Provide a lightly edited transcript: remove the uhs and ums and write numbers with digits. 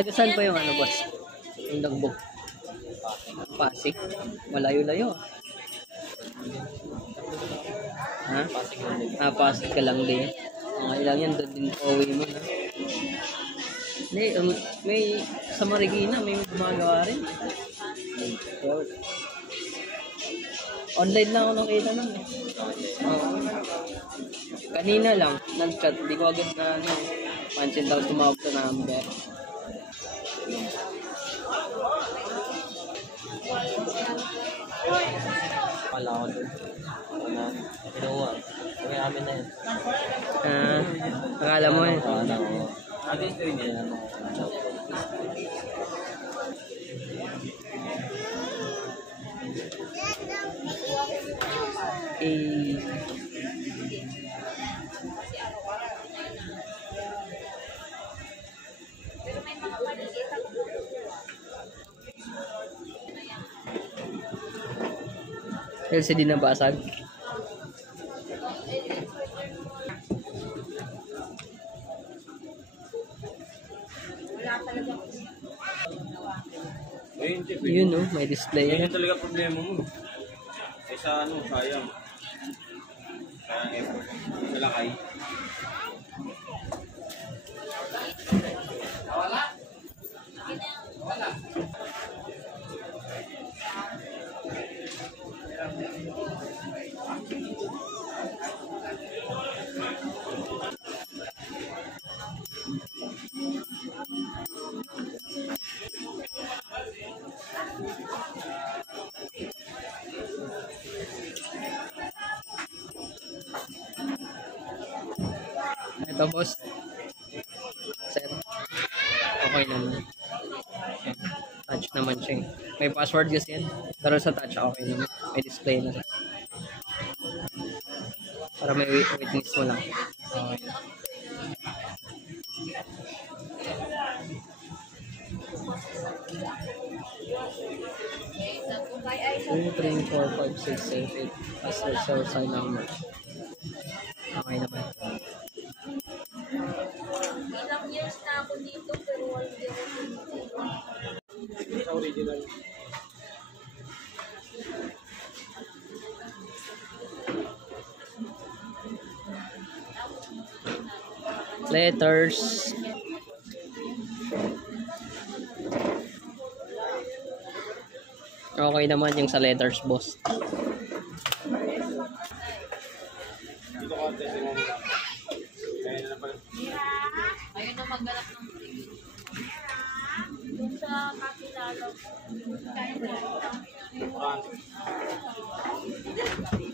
Taga saan pa yung ano, boss? Yung Dagbog? Pasig. Malayo-layo. Ha? Pasig ka lang din. Mga ilang yan, doon din pauwi mo na. Hindi, may sa Marikina, may gumagawa rin. Online lang ako nakita nun eh. Kanina lang, nag-chat. Di ko agad na pansin daw tumawag sa number. Wala ako doon. Kinuha. Kami namin na yun. Akala mo eh. Ano yung gawin nila? LCD na basag. Yun no, may display yan. yan. Yan talaga problema mo. Kaysa ano, sayang. Sayang effort. Malakay. Ito boss. Sir. Okay naman. Touch naman siya eh. May password kasi yan. Pero sa touch okay naman. May display na. Para may witness mo lang. Okay. 2, 3, 4, 5, 6, 7, 8. Password sa number. Okay naman. Ilang years na ako dito pero hindi ako Sa original. Letters. Okay naman yung sa letters, boss. Dito ka ate, sino mo? Kaya na pala. ayun na magganap ng yung sa kakilala ko. Marami.